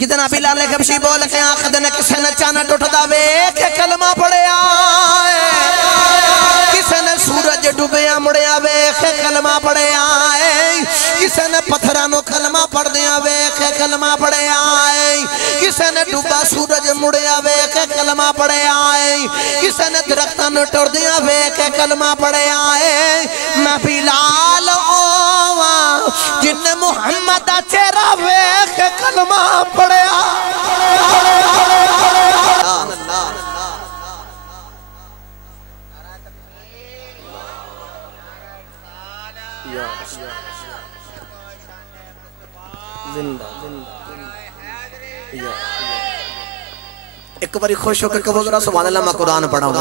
سیدنا بلال حبشی بول کے آنکھ دینے کسے نے چانا ٹوٹ دا ویکھ کلمہ پڑے آئے کسے نے سورج ڈوبیا مڑیا ویکھ کلمہ پڑے آئے کسے نے پتھرانو کلمہ پڑھ دیا ویکھ کلمہ پڑے آئے کسے نے ڈوبا سورج مڑیا ویکھ کلمہ پڑے آئے کسے نے درختانو ٹوڑ دیا ویکھ کلمہ پڑے آئے میں بلال آواں جن محمد چہرہ ویکھ کلمہ پڑے آئے ایک باری خوش ہو کے کہو ذرا سبحان اللہ میں قرآن پڑھاؤں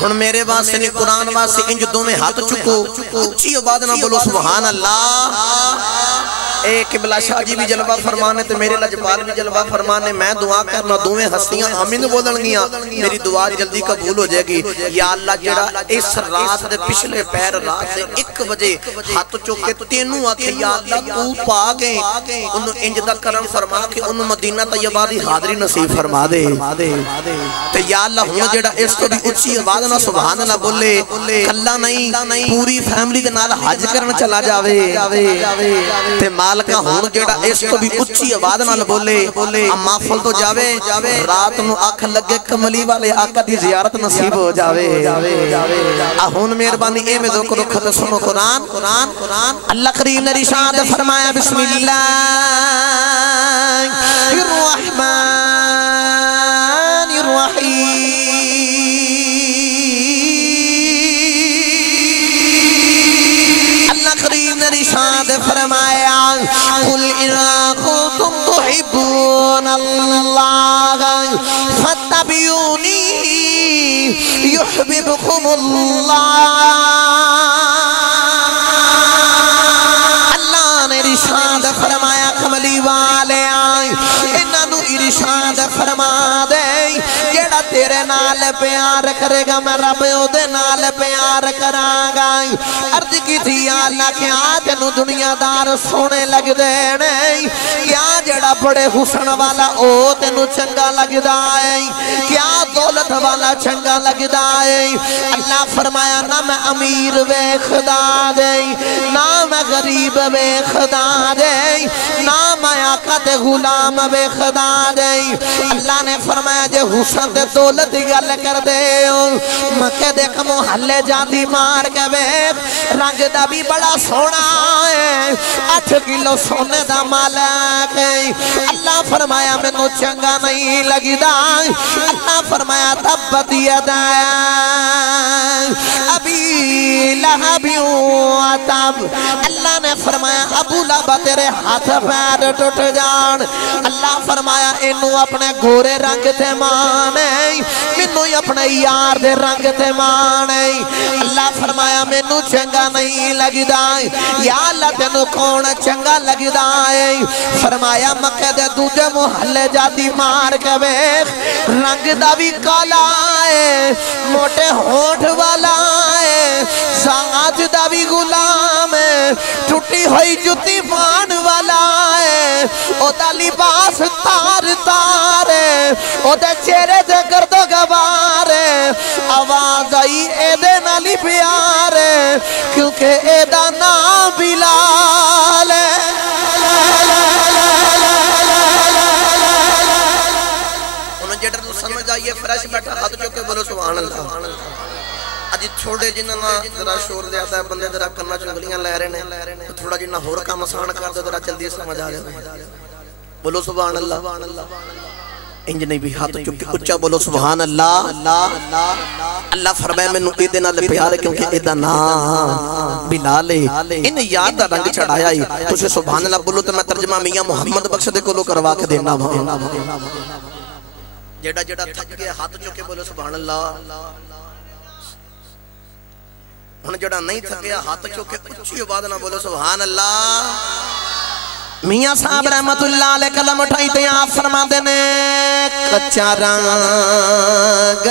ہن میرے واسطے نہیں قرآن واسطے انج دو میں ہاتھ چکو اچھی آواز نہ بولو سبحان اللہ اے قبلہ شاہ جی بھی جلوہ فرمانے تے میرے لجپال بھی جلوہ فرمانے میں دعا کرنا دوویں ہستیاں آمین بولن گیاں میری دعا جلدی قبول ہو جائے گی یا اللہ جڑا اس رات دے پچھلے پیر رات دے 1 بجے ہاتھ چوکے تینوں آکھے یا اللہ تو پا گئے انہوں انج دا کرم فرما کے انہوں مدینہ طیبہ دی حاضری نصیب فرما دے تے یا اللہ ہوں جڑا اس کو بھی اچھی آواز نہ سبحان اللہ بولے کلا نہیں پوری فیملی دے نال حج کرن چلا جاوے تے مالکہ ہون جیڑا اس کو بھی اچھی آواز نال بولے اما فل تو جاوے رات نو آنکھ لگے کملی والے آقا دی زیارت نصیب ہو جاوے ہون مہربانی اے میں ذکر رکھت سنو قرآن اللہ کریم نے ارشاد فرمایا بسم اللہ الرحمن الرحیم اللہ کریم نے ارشاد فرمایا قل اذا كنتم تحبون اللہ فاتبعونی يحببكم اللہ اللہ نے ارشاد فرمایا کملی والے آئیں انہاں نو ارشاد فرما دے جیڑا تیرے نال پیار کرے گا میں رب او دے نال پیار کراں گا عرض کی تھی یا اللہ کیا تینو دنیا دار سونے لگ دے نہیں کیا جڑا بڑے حسن والا او تینو چنگا لگ دائیں کیا دولت والا چنگا لگ دائیں اللہ فرمایا نہ میں امیر بے خدا دیں نہ میں غریب بے خدا دیں نہ میں آقا تے غلام بے خدا دیں اللہ نے فرمایا جے حسن تے دولت گل کر دے مکہ دیکھ محلے جاتی مار کے بیک رنگ دا بھی بڑا سونا ہے 8 کلو سونے دا مالک ہے اللہ فرمایا میں نو چنگا نہیں لگی دا اللہ فرمایا تبت یدا ابی لہبیوں تب اللہ نے فرمایا ابو لہب تیرے ہاتھ پیر ٹوٹ جان اللہ فرمایا انہوں اپنے گھورے رنگ تے مانے منو اپنے یار دے رنگ تے مانے اللہ فرمایا منو چنگا نہیں لگی دائیں یا اللہ تینو کون چنگا لگی دائیں فرمایا مکہ دے دوجے محلے جاتی مار کے بیخ رنگ دا بھی کالا ہے موٹے ہونٹ والا ہے ذات دا بھی غلام ہے ٹوٹی ہوئی جتی پان والا ہے او دا لباس تار تار ہے او دے چہرے دے گرد و گوار ہے آواز آئی اے دے نالی پیار ہے کیونکہ اے دا نام بلال ہے انہوں جیڈر تو سمجھ آئیے فریش بیٹھا ہاتھ چوکے بولو سبحان اللہ اجی چھوڑے جنہاں ذرا شور دے آتا ہے بندے ذرا کرنا چنگلیاں لے رہے ہیں تھوڑا جنہاں ہور کا مسان کر دے ذرا جلدی سمجھ آ جائے بولو سبحان اللہ انج نہیں بھی ہاتھ چکے اچھا بولو سبحان اللہ اللہ فرمایا میں نو ایدے نال پیار ہے کیونکہ ایدہ نام بلال ہے ان یاد دا رنگ چڑھایا ہی تجھے سبحان اللہ بولو تو میں ترجمہ میاں محمد بخش دے کو لو کروا کے دینا جڑا جڑا تھک گیا ہاتھ چکے بولو سبحان اللہ ہن جڑا نہیں تھکیا ہاتھ چکے اچھی آواز نہ بولو سبحان اللہ میاں صاحب رحمت اللہ علیہ کلم اٹھائی تے آپ فرما دینے کچا رنگ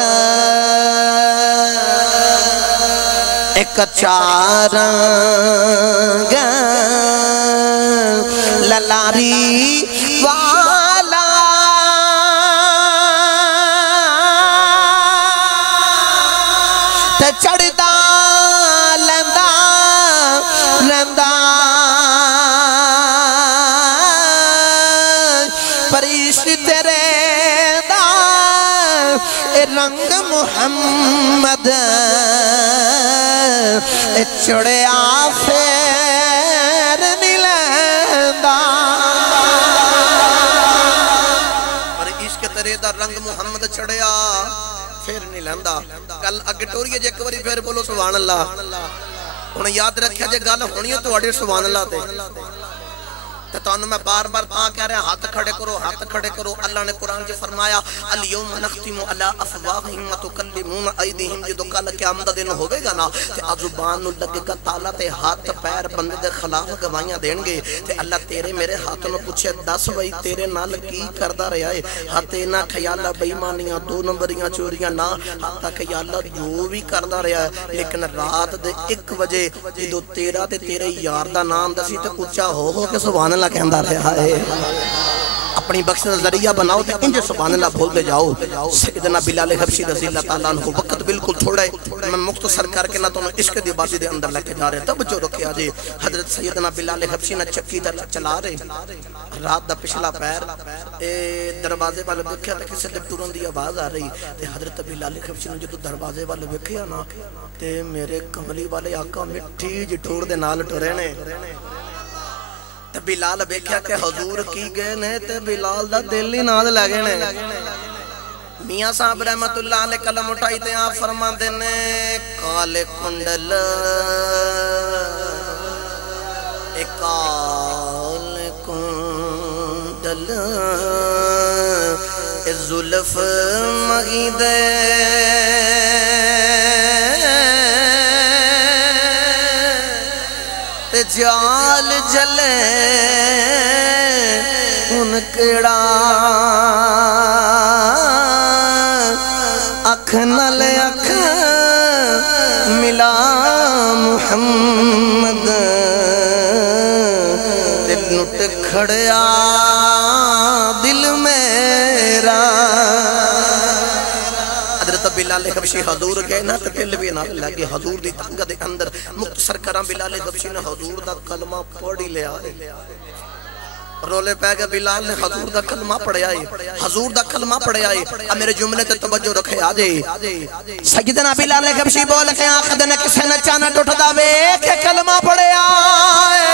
ایک کچا رنگ للاری چڑھدا لیندا لیندا پریش تیرے دا اے رنگ محمد اے چڑھیا پھر نہیں لیندا پریش تیرے دا رنگ محمد چڑھیا پھر نہیں لیندا گل اگے ٹوریے جے ایک واری پھر بولو سبحان اللہ ہن یاد رکھیا جے گل ہونی ہے تواڈے سبحان اللہ تے تو میں بار بار کہہ رہا ہاتھ کھڑے کرو اللہ نے قرآن جو فرمایا الیوم نختم علی افواہہم وتکلمون ایدیہم جدو کل قیامت دا دن ہوئے گا نا تے زبان نو لگے گا تالا تے ہاتھ پیر بندے دے خلاف گواہیاں دین گے تے اللہ تیرے میرے ہاتھ نو پوچھے دس بھائی تیرے نال کی کردا رہیا ہے ہاتھ نہ خیالہ بے ایمانیاں دو نمبریاں چوریاں نہ ہاتھ کہ یا اللہ جو بھی کردا رہیا ہے لیکن رات دے 1 بجے جدو تیرا تے تیرے یار دا نام دسی تے اونچا ہو کے سبحان اللہ کہندہ رہا ہے اپنی بخش ذریعہ بناؤ تے انجے سبحان اللہ بھول دے جاؤ سیدنا بلال حبشی رضی اللہ تعالیٰ عنہ وقت بالکل تھوڑا ہے میں مختصر کر کے نہ تو عشق دی بازی دے اندر لے کے جا رہے تب جو رکھے آجے حضرت سیدنا بلال حبشی نہ چکی در چلا رہے رات دا پچھلا پیر دروازے والے بکھیا تے کسے دے ٹورن دی آواز آ رہی تے حضرت بلال حبشی نے جو دروازے والے بکھیا نا تے میرے کملی والے آقا مٹھی جی ٹور دے نال ٹورے نے تے بلال بیکھیا کہ حضور کی گئے نے تے بلال دا دل ہی نال لگے نے میاں صاحب رحمت اللہ علیہ کلم اٹھائی تے آپ فرما دینے کالے کنڈل کالے کنڈل زلف مغیدے جال جلے ان کڑا اکھ نل اکھ ملا محمد دل نٹ کھڑیا دل میرا حضرت بلال حبشی حضور گئے نا تے دل بھی نہ لگے حضور دی تنگہ دے اندر مختصر کراں بلال حبشی نے حضور دا کلمہ پڑھی لے آئے رولے پہ گئے بلال نے حضور دا کلمہ پڑھے آئے حضور دا کلمہ پڑھے آئے اب میرے جملے تے توجہ رکھے آجے سیدنا بلال حبشی بول کے آخد نے کسے نے چانا ٹوٹ دا کہ کلمہ پڑھے آئے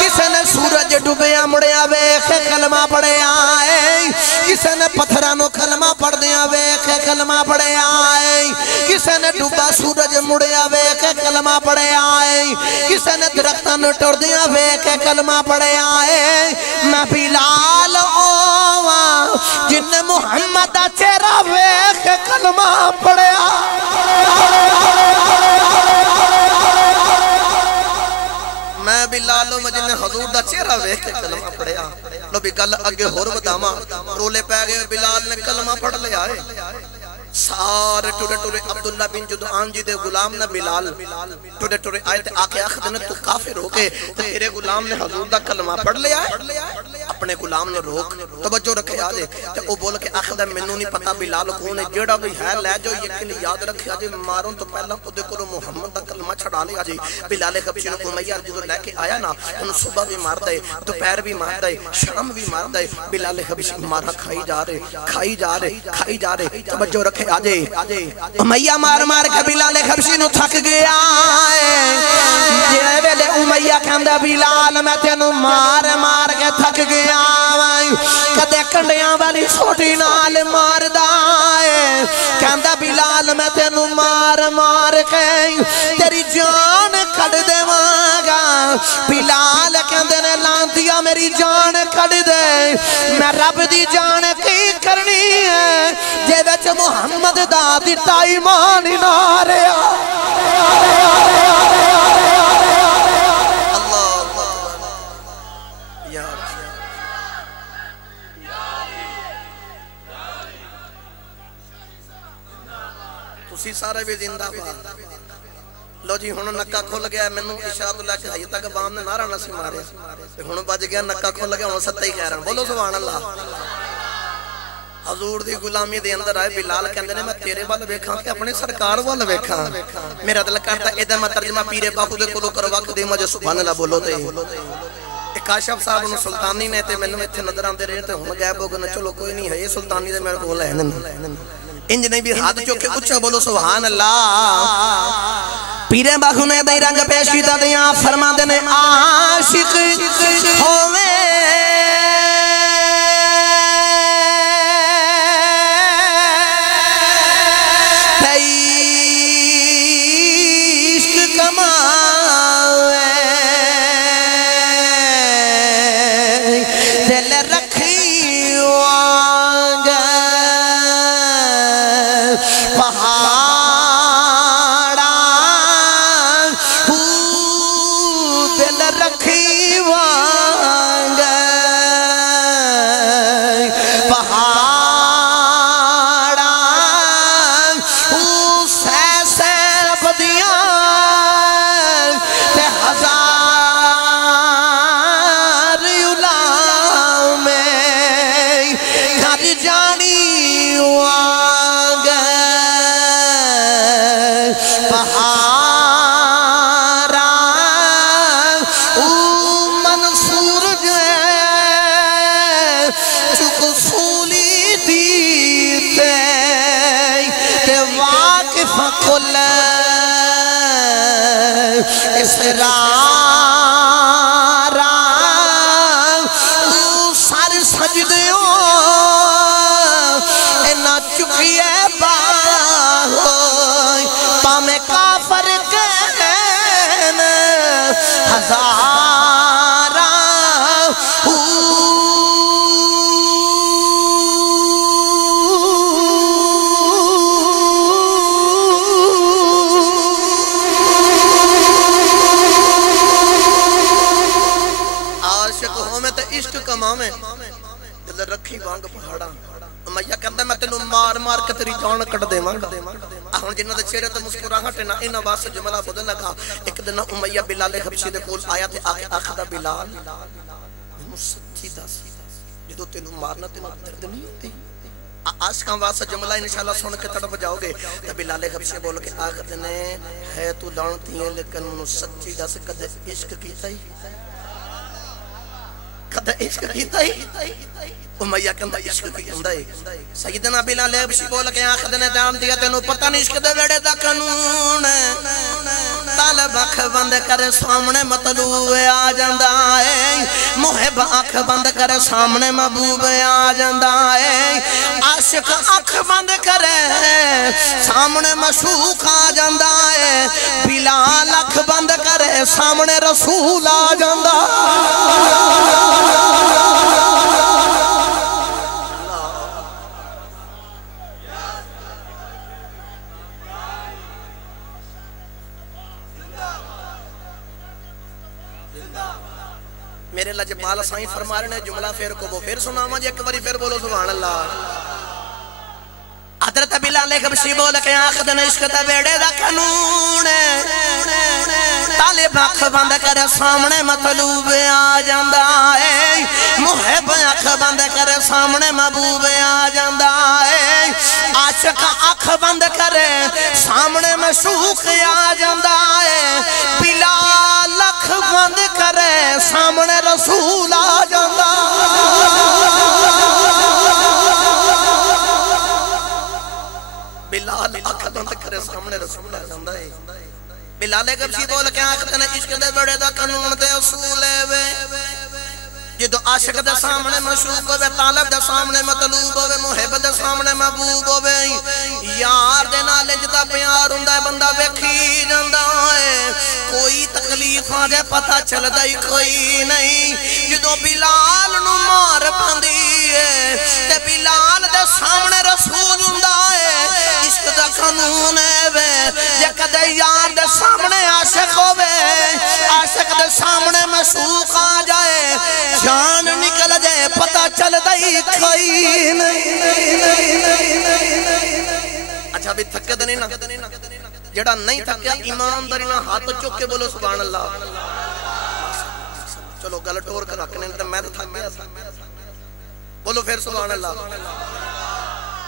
کسے نے سورج ڈوبیا مڑیا ویخ کلمہ پڑھے آئے کسے نے پتھرانو کلمہ پڑھ دیا ویخ کلمہ پڑھے آئے کسے نے ڈوبا سورج مڑیا ویخ کلمہ پڑھے آئے کسے نے درختانو ٹوڑ دیا ویخ کلمہ پڑھے آئے میں بلال آواں جن محمد چہرہ ویخ کلمہ پڑھے آئے میں بلالو مجھنے حضور دا چہرہ ویکھ کے کلمہ پڑھیا لو بھی گل اگے ہور بداما رولے پہ گئے بلال نے کلمہ پڑھ لے آئے سارے ٹورے ٹورے عبداللہ بن جدعان جی دے غلام نے بلال ٹورے ٹورے آئے تے آکے آخد نے تو کافر ہو کے تیرے غلام نے حضور دا کلمہ پڑھ لے آئے اپنے غلام نے روک توجہ رکھے آجے تے او بول کے آخد منو نہیں پتا بلال کون ہے جڑا بھی ہے لے جو یقین یاد رکھے آجے ماروں تو پہلا خود کرو محمد دا کلمہ چھڑا لے آجے بلال حبشی نے امیہ جدو لے کے آیا نا انہوں صبح بھی مار دائے دوپہر بھی مار دائے شام بھی مار دائے بلال حبشی مارا کھائی جا رہے توجہ رکھے آجے امیہ مار مار کے بلال حبشی نو تھک گیا جے ویلے امیہ کہندہ بلال میں تینو مار مار کے تھک گیا کدے کنڈیاں والی چھوٹی نال مار دائے کہندہ بلال میں تینو مار مار کے تیری جان کھڑ دے مانگا بلال کہندے نے لان دیا میری جان کھڑ دے میں رب دی جان کی کرنی ہے جے وچ محمد دا دیتا ایمان نارے تسی سارے بھی زندہ بات لو جی ہونو نکا کھول گیا ہے منو اشارت اللہ کے حیطہ کے بام نے نارا نسی مارے ہونو بج گیا نکا کھول گیا ہونو ستہ ہی خیران بولو سبحان اللہ حضور دی غلامی دے اندر آئے بلال کہندے نے میں تیرے وال ویکھاں کہ اپنے سرکار وال ویکھاں میرا دل کرتا ایدہ میں ترجمہ پیرے باہو دے کولو کروا کے دے مجھے سبحان اللہ بولو تے کاشف صاحب انہوں سلطانی نے تے میں نے اتھے نظر آن دے رہے تے ہوں گئے بوگنا چلو کوئی نہیں ہے یہ سلطانی دے میرے کو لہنن انج نہیں بھی ہاتھ چوکے اچھا بولو سبحان اللہ پیرے باہو نے دے رنگ پیش کی دیاں فرما دینے عاشق ہوئے رکھی وانگ پہاڑا امیہ کہتا ہے میں تینوں مار مار کے تیری جان کٹ دے مانگا ہون جنہ دے چہرے تے مسکراہٹ نہ انہاں واسطے جملہ بدل لگا ایک دن امیہ بلال حبشی دے کول آیا تے آخدا بلال مینوں سچی دس جدوں تینوں مارنا تینوں درد نہیں ہوتی عاشقاں واسطے جملہ انشاءاللہ سن کے تڑپ جاؤ گے تے بلال حبشی بول کے آخدے نے ہے تو لعنتی ہے لیکن مینوں سچی دس کدے عشق کیتا ہی کدے عشق کیتا ہی امیہ کہندہ عشق کیتا ہے سیدنا بلال حبشی بول کے آخد نے جان دیا تینوں پتہ نہیں عشق دے ویڑے دا قانون طالب اکھ بند کر سامنے مطلوب آ جاندہ ہے محب اکھ بند کر سامنے محبوب آ جاندہ ہے عاشق اکھ بند کر سامنے مشوق آ جاندہ ہے بلال اکھ بند کر سامنے رسول آ جاندہ میرے لجپال سائیں فرما رہے ہیں جملہ پھر کو وہ پھر سناما جی ایک باری پھر بولو سبحان اللہ حضرت بلال حبشی بول کے آخد نے عشق تے بیڑے دا قانون طالب اکھ بند کر سامنے مطلوب آ جاندہ ہے محب اکھ بند کر سامنے محبوب آ جاندہ ہے عاشق اکھ بند کر سامنے مشوق آ جاندہ ہے بلال اکھ بند کر سامنے رسول آ جاندہ بلال اکھ بند کر سامنے رسول آ جاندہ ہے بلال حبشی بول کے آخد نے عشق دے بڑے دا قانون دے اصول ہے جدو عاشق دے سامنے مشوق ہوئے طالب دے سامنے مطلوب ہوئے محب دے سامنے محبوب ہوئے یار دے نالے جدا پیار ہندہ ہے بندہ بیکھی جندہ ہے کوئی تکلیف آجے پتہ چل دائی کوئی نہیں جدو بلال نو مار پاندی ہے تے بلال دے سامنے رسول ہندہ ہے عشق دا قانون ہے جے کدے یار دے سامنے عاشق ہوئے عاشق دے سامنے مشوق آ جائے جان نکل جائے پتہ چل دائی کھائی نہیں اچھا بھی تھکت نہیں نا جڑا نہیں تھکیا ایمانداری نہ ہاتھ چوک کے بولو سبحان اللہ چلو گل ٹور کر رکھنے تو میں تو تھک گیا بولو پھر سبحان اللہ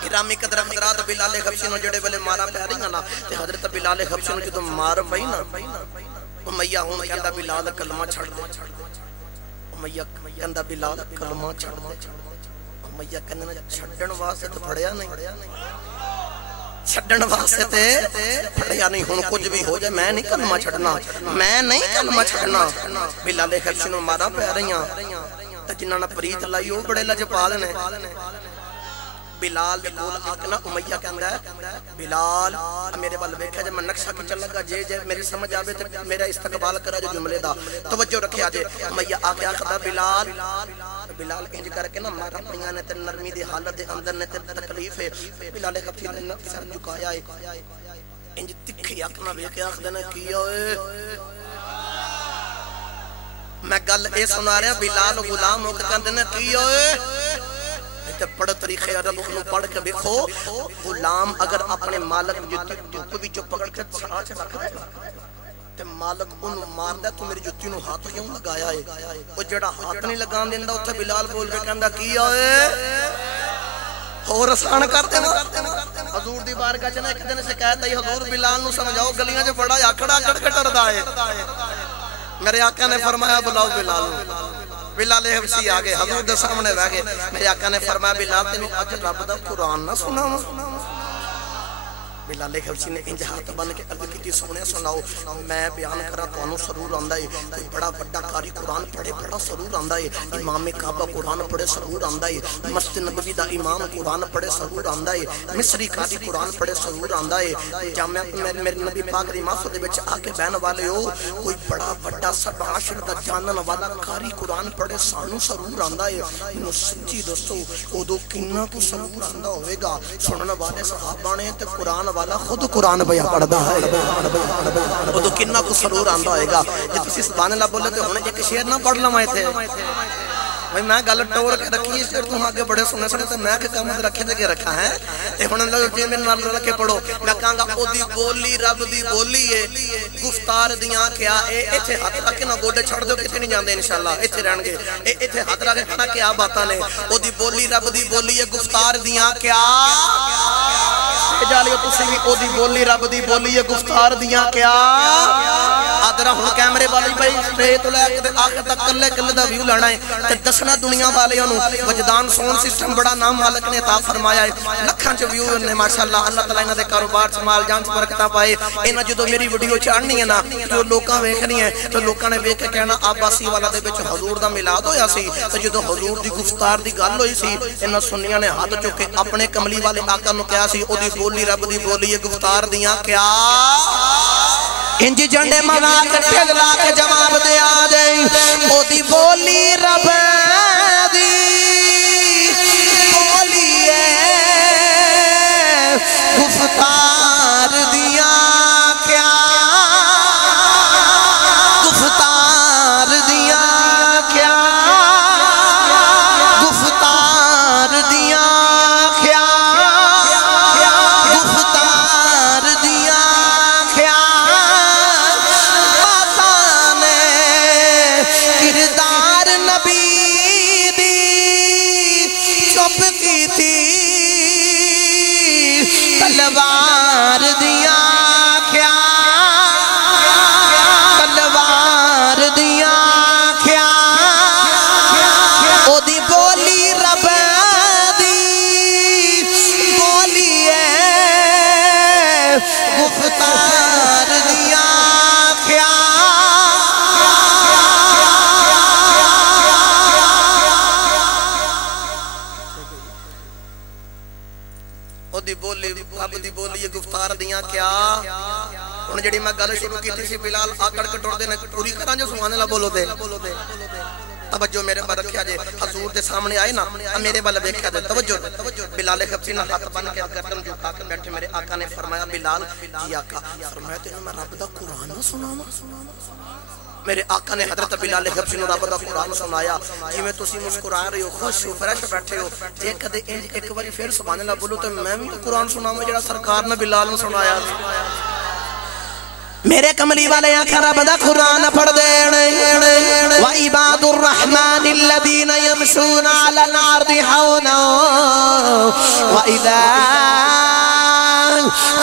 گرامی قدر حضرات بلال حبشی نو جڑے والے مارا پہ رہی نا تے حضرت بلال حبشی نو جدو مار پئی نا امیہ ہون کہندا بلال کلمہ چھڑ دے امیہ کہندا بلال کلمہ چھڑ دے امیہ کہندا چھڑن واسطے تو پڑھیا نہیں چھڑن واسطے تے پڑھیا نہیں ہن کچھ بھی ہو جائے میں نہیں کلمہ چھڑنا بلال حبشی نو مارا پہ رہیاں تے جنہاں نے پریت لائی او بڑے لجپال نے بلال دے کول آکنا امیہ کہندا ہے بلال میرے بال ویکھیا جے میں نقشہ کھچن لگا جے میری سمجھ آوے تے میرا استقبال کرا جو جملے دا توجہ رکھیا جے امیہ آکے آکھدا بلال انج کر کے نا مارا پیاں نے تے نرمی دی حالت دے اندر نے تے تکلیف ہے بلال حبشی نے سر جھکایا ہے انج تکھی آکھنا ویکھ کے آکھدے نے کی ہوئے میں گل اے سنا رہا بلال غلام ہو کے کہندے نے کی ہوئے پڑھ طریقے عرب انہوں پڑھ کے دیکھو غلام اگر اپنے مالک جتی دھوپ بھی جو پکڑ کے چھاچ رکھ دے تے مالک انہوں مار دے تو میری جتی انہوں ہاتھ کیوں لگایا ہے وہ جڑا ہاتھ نہیں لگان دیندہ اتھے بلال بول کے کہندہ کیا ہے اور آسان کرتے ہیں حضور دی بارگاہ چنا ایک دن سے کہتا ہے حضور بلال نو سمجھاؤ گلیاں جو بڑا آکڑا کڑ کٹر دائے میرے آقا نے فرمایا بلاؤ بلال بلال حبشی آگے حضور دے سامنے رہ گئے میرے آقا نے فرمایا بلال تینوں اج رب دا قرآن نہ سنا بلال حبشی نے انج ہاتھ بن کے عرض کی سونے سناؤ میں بیان کرا تو سرور آندا ہے کوئی بڑا بڑا قاری قرآن پڑھے بڑا سرور آندا ہے امام کعبہ قرآن پڑھے سرور آندا ہے مسجد نبوی دا امام قرآن پڑھے سرور آندا ہے مصری قاری قرآن پڑھے سرور آندا ہے جامعہ میرے نبی پاک دی محفل دے وچ آ کے بہن والے ہو کوئی بڑا بڑا سب عاشر دا جانن والا قاری قرآن پڑھے سانو سرور آندا ہے مینوں سچی دسو اودوں کنا کو سرور آندا ہوے گا سنن والے صحابہ نے تے قرآن والا خود قرآن بیا پڑھدا ہے وہ تو کنا کو سرور آندا ہوئے گا جب تسی سبحان اللہ بولے تو ہونے ایک شعر نہ پڑھ لمائے تھے بھئی میں گل ٹور کے رکھی اس شعر تو آگے بڑے سنے سنے تو میں کہ قامت رکھے دے کے رکھا ہے تے ہونے لگا جی میں نال رکھے پڑھو میں کہاں گا او دی بولی رب دی بولی ہے گفتار دیاں کیا ایتھے ہاتھ رکھے نہ گوڑے چھڑ دو کتے نہیں جاندے انشاءاللہ ایتھے رہن گے ایتھے ہاتھ رکھے کھانا کیا باتاں نے او دی بولی رب دی بولی ہے گفتار دیاں کیا جالیو تسی بھی او دی بولی رب دی بولی ہے گفتار دیاں کیا آدھرہ ہون کیمرے والی بھائی سٹریٹ لے کے آخر تک کلے کلے دا ویو لینا ہے تے دسنا دنیا والے انہوں وجدان سون سسٹم بڑا نام مالک نے عطا فرمایا ہے لکھاں چ ویو نے ماشاءاللہ اللہ تعالیٰ انہاں دے کاروبار چ مال جان چ برکتاں پائے انہاں جدوں میری ویڈیو چڑھنی ہے نا جو لوکاں ویکھنی ہے تو لوکاں نے ویکھ کے کہنا عباسی والا دے وچ حضور دا میلاد ہویا سی تے جدوں حضور دی گفتار دی گل ہوئی سی انہاں سنیاں نے ہاتھ چک کے اپنے کملی والے آقا نو کہا سی او دی بولی رب دی بولی ہے گفتار دیاں کیا انجی جنڈے منا کٹھے لا کے جواب دے آ جائیں او دی بولی رب دی بولی ہے گفتار دیاں کیا گفتار دیاں کیا گفتار دیاں کیا گفتار دیاں کیا کردار نبی دی چپ کی تھی تلوار دیاں کیا تلوار دیاں کیا او دی بولی رب دی بولی ہے گفتار دیاں کیا دی بولی رب دی بولی گفتار دیاں کیا انہوں جڑی میں گل شروع کی تھی سی بلال آکڑ کٹور دے پوری کران جو سبحان اللہ بولو دے توجہ میرے پر رکھیا جے حضور دے سامنے آئے نا میرے بل ویکھیا دے توجہ بلال حبشی نے ہاتھ بن کے گردن جھکا کے بیٹھے میرے آقا نے فرمایا بلال جی آقا فرمایا تینوں میں رب دا قرآن نہ سناواں میرے آقا نے حضرت بلال حبشی نے رب دا قرآن سنایا جی میں تسی مسکرا رہے ہو خوش ہو فریش بیٹھے ہو جے کدے ایک باری پھر سبحان اللہ بولو تو میں بھی قرآن سناواں جڑا سرکار نے بلال نے سنایا میرے کملی والے آنکھا رب دا قرآن پڑھ دینے وَعِبَادُ الرَّحْمَنِ الَّذِينَ يَمْشُونَ عَلَى الْأَرْضِ هَوْنًا وَإِذَا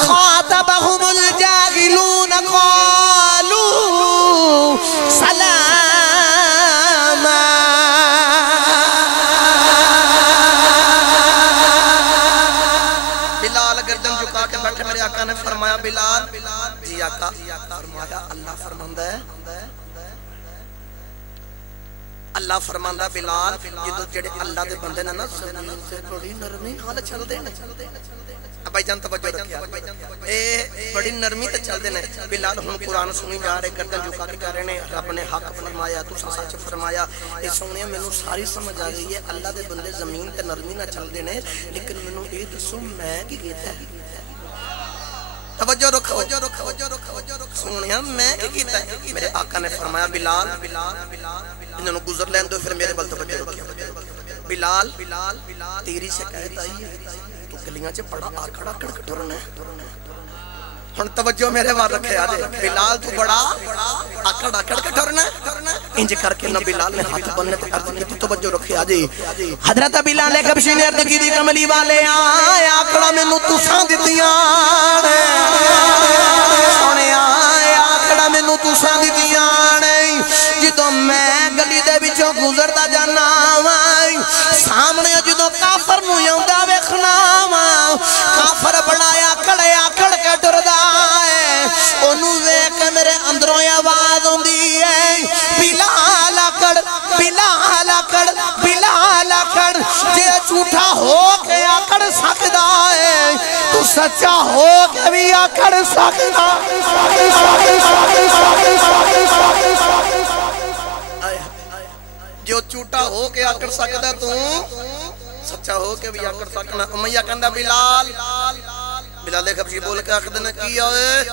خَاطَبَهُمُ الْجَاهِلُونَ قَالُوا سَلَامًا بلال گردن جھکا کے بیٹھے میرے آقا نے فرمایا بلال جی آقا فرمایا اللہ فرماندہ ہے اللہ فرماندہ بلال جدو جڑے اللہ دے بندے نے نا زمین سے بڑی نرمی حال چل دے نے بھائی جان توجہ رکھیا بڑی نرمی تے چل دے نے بلال ہن قرآن سنی جا رہے گردن جھکا کے کہہ رہے نے رب نے حق فرمایا تو سچ فرمایا اے سونیا مینوں ساری سمجھ آ گئی ہے اللہ دے بندے زمین تے نرمی نہ چل دے نے لیکن مینوں اے دسو میں کی کیتا ہے توجہ رکھو سونیا میں کی کیتا ہے میرے آقا نے فرمایا بلال انہوں نے گزر لین دو پھر میرے بل توجہ رکھیا بلال تیری شکایت آئی ہے تو گلیاں چے بڑا آکڑ کٹرنا ہے ہن توجہ میرے وار رکھے آدھے بلال تو بڑا آکڑ کٹرنا ہے انج کر کے نہ بلال نے ہاتھ بننے تے عرض کی توجہ رکھے آدھے حضرت بلال کبشی نے عرض کی دی کملی والے آئے آکڑا میں نو تساں دیتیاں سونے آئے آکڑا میں نو تساں دیتیاں جدو میں گلی دے بچوں گزرتا جانا سامنے جدو کافر نو یوندا ویکھنا کافر بڑایا کڑے آکڑ کے ڈردا ہے اونوں ویکھ کے میرے اندروں آواز ہوندی ہے بلال آکڑ بلال آکڑ بلال آکڑ جے جھوٹا ہو کے آکڑ سکدا ہے تو سچا ہو کے بھی آکڑ سکدا جو چوٹا ہو کے آکڑ سکتا تو سچا ہو کے بھی آکڑ سکنا امیہ کہندہ بلال خبشی بول کے آخر دینا کیا ہے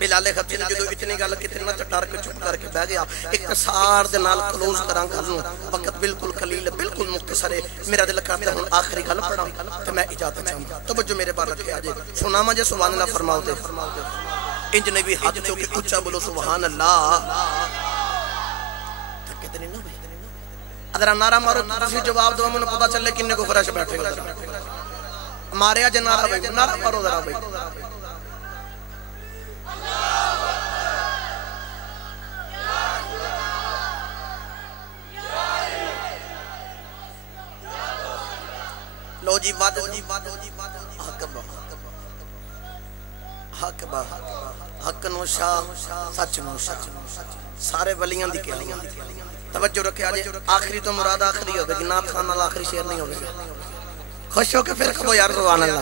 بلال خبشی نے جدو اتنی گالہ کتنی نہ چٹار کے چپ کر کے بہ گیا اقتصار دے نال کلوز کران گھرنوں وقت بالکل قلیل بالکل مختصر ہے میرا دل کرتا ہوں آخری گل پڑھا تو میں اجازت چاہوں توجہ میرے بار رکھے آجے سنا مجھے سبحان اللہ فرماؤ دے انج نے بھی ہاتھ چوکے اچھا بولو سبحان اللہ ادھر نعرہ مارو تسی جواب دو منو پتا چلے کنے کو فرش بیٹھے گا مارے آجے نعرہ بھائی نعرہ مارو ذرا بھائی لو جی بات حق نوشا سچ نوشا سارے ولیاں دی کہلیاں توجہ رکھے آجے آخری تو مراد آخری ہوگا جنات خان اللہ آخری شیر نہیں ہوگا خوش ہو کے پھر کبھو یار سبحان اللہ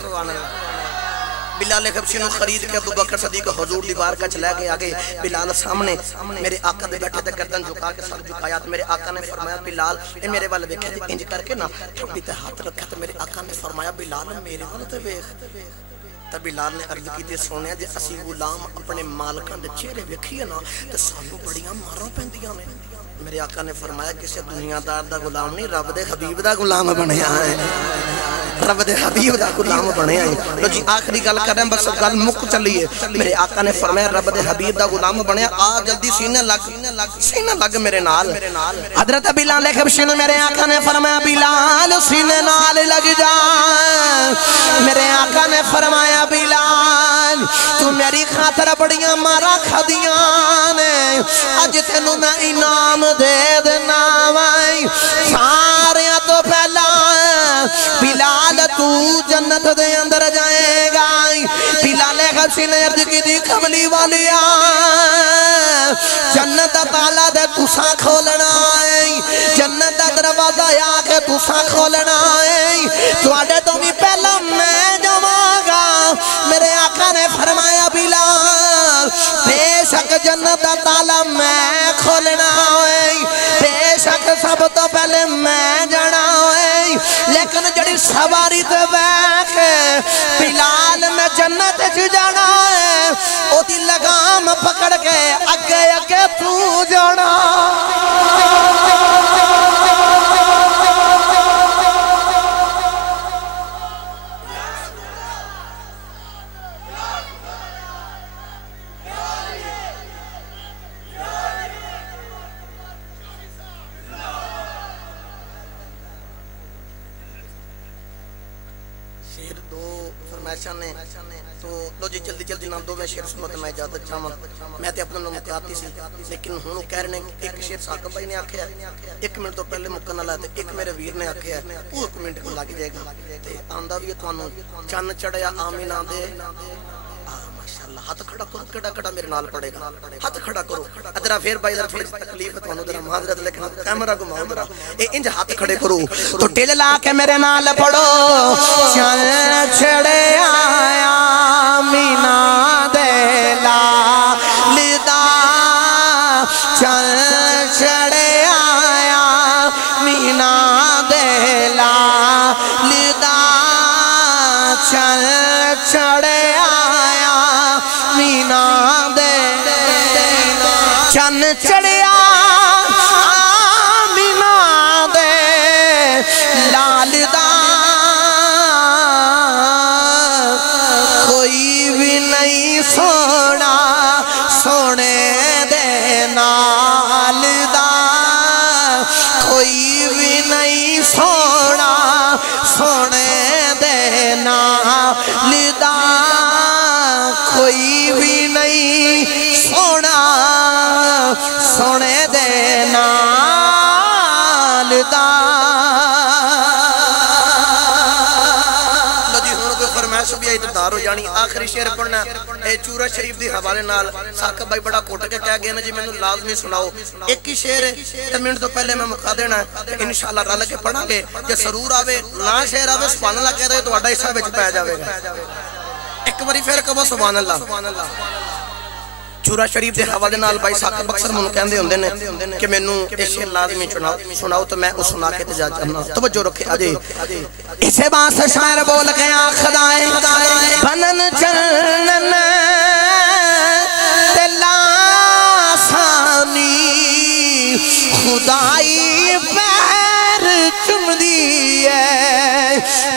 بلال خبشی نو خرید کے ابو بکر صدیق حضور دی بار کا چلا گئے آگے بلال سامنے میرے آقا دے بیٹھے تھے گردن جھکا کے سر جھکایا تو میرے آقا نے فرمایا بلال اے میرے والے دیکھے تھے انج کر کے نا ٹھوڑی تے ہاتھ رکھا تو میرے آقا نے فرمایا بلال میرے والے تے بیخ تب بلال نے عرض کی تے سونے جے اسی غلام اپنے مالکان دے چہرے ویکھیے نا تے سانو بڑیاں ماراں پیندیاں نے میرے آقا نے فرمایا کسی دنیا دار دا غلام نہیں رب دے حبیب دا غلام بنیا ہے رب دے حبیب دا غلام بنیا ہے تو جی آخری گل کر رہے ہیں بس گل مک چلیے میرے آقا نے فرمایا رب دے حبیب دا غلام بنیا آ جلدی سینے لگ میرے نال حضرت بلال خبشی نے میرے آقا نے فرمایا بلال سینے نال لگ جا میرے آقا نے فرمایا بلال تو میری خاطر بڑیاں مارا کھدیاں نے اج تینوں میں انعام دے دینا وائی سارے تو پہلا بلال تو جنت دے اندر جائے گا بلال خبشی نے عرض کی دی کملی والیا جنت دا تالا دے تساں کھولنا ہے جنت دا دروازہ یا کے تساں کھولنا ہے تو آڈے تو بھی پہلا میں جاواں گا میرے آقا نے فرمایا بلال بے شک جنت دا تالا میں کھولنا ہے بے شک سب تو پہلے میں جانا ہے لیکن جڑی سواری تے بیٹھ بلال میں جنت جو جانا ہے او دی لگام پکڑ کے اگے اگے تو جانا شیر دو فرمائشاں نے تو لو جی جلدی جلدی نام دو میں شیر سنو تو میں اجازت چاہواں میں تے اپنے نال مکاتی سی لیکن ہن وہ کہہ رہے ہیں ایک شیر ثاقب بھائی نے آکھیا ہے 1 منٹ تو پہلے مکن والا تے ایک میرے ویر نے آکھیا ہے وہ 1 منٹ کو لگ جائے گا تے آندا بھی تھانوں چن چڑھیا آمینہ دے ماشاءاللہ ہاتھ کھڑا کرو کڑا کڑا میرے نال پڑے گا ہاتھ کھڑا کرو ادرا پھر بھائی ذرا تھوڑی تکلیف ہے تانوں ذرا معذرت لیکن کیمرہ گھماؤ ذرا اے انج ہاتھ کھڑے کرو تو ٹل لا کے میرے نال پڑھو چن چڑھے آیا مینا دے لالدا چن چڑھے آیا مینا دے لالدا چن چڑھے آیا مینا دے چن چڑھیا مینا دے لالدا کوئی بھی نہیں سونا سونے دے نالدا کوئی بھی نہیں سونا سونے دے نالدا کوئی بھی نہیں سونا سونے دے نالدا فرمائش بھی اتدار ہو جانی آخری شعر پڑھنا اے چورہ شریف دی حوالے نال ثاقب بھائی بڑا کوٹ کے کہہ گئے نا جی میں نے لازمی سناؤ ایک ہی شعر ہے 1 منٹ تو پہلے میں مکا دینا ہے انشاءاللہ رل کے پڑھا گے جے سرور آوے نا شعر آوے سبحان اللہ کہہ دے تو اڈا حصہ وچ پہ جاوے گا ایک باری پھر کہو سبحان اللہ چورہ شریف دے حوالے نال بھائی ثاقب اکثر منوں کہندے ہوندے نے کہ مینوں اے شعر لازمی سناؤ تو میں اس سنا کے تے جا جانا توجہ رکھے اجے اسے باس شاعر بول کے آخدائیں بنن چلن تے لاسانی خدائی پیر چم دیئے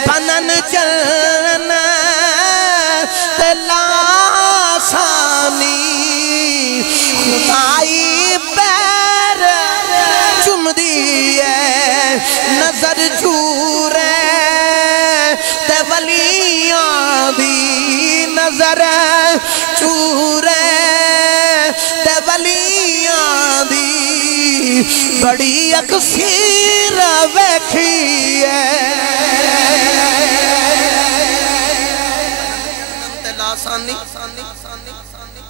بنن چلن تے لاسانی خدائی پیر چم دیئے نظر چورے تے ولیاں دی نظر چورے تے ولیاں دی بڑی اکثیر ویکھی ہے تے لاسانی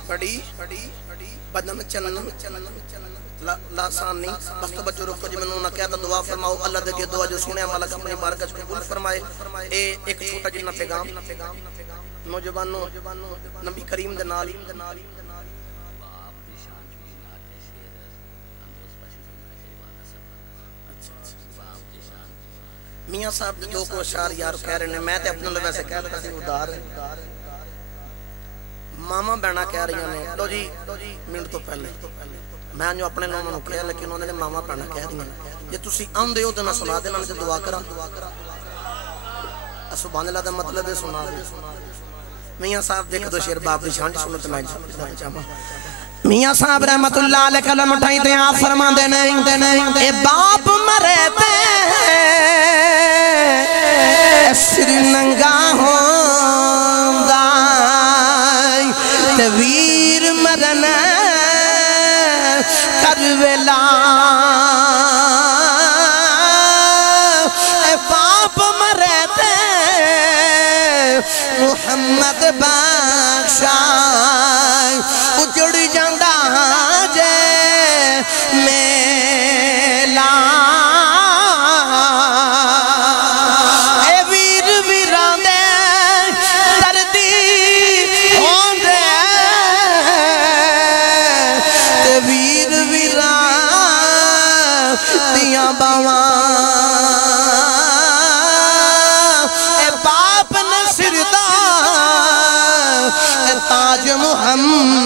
بڑی بدن چلن لاسانی بس توجہ رکھو جی منوں نہ کہتا دعا فرماؤ اللہ دے کے دعا جو سنے مالک اپنی بارگاہ قبول فرمائے اے ایک چھوٹا جنا پیغام نوجوانوں نبی کریم دے نال میاں صاحب دے دو کو اشعار یار کہہ رہے ہیں میں تے اپنے لوگ ویسے کہہ رہا تھا ادار ہے ماما بہنا کہہ رہی ہیں لو جی منٹ تو پہلے میں جو اپنے نوموں کہا لیکن انہوں نے ماما بہنا کہہ رہی ہیں یہ تسی آن دے ہو تو میں سنا دینا مجھے دعا کرا سبحان اللہ دا مطلب ہے سنا دے میاں صاحب دیکھ دو شیر باپ دی شان جی سنت میں چاہاں میاں صاحب رحمت اللہ علیہ کلم اٹھائی تے آپ فرما دینے اے باپ مرے تے سر ننگا ہوندا تے ویر مرن کربلا اے باپ مرے تے محمد بخشا اجڑ جاندا جے میلا اے ویر ویراں دے دردی ہوندے تے ویر ویراں دیاں باواں اے باپ نصر دا تاج محمد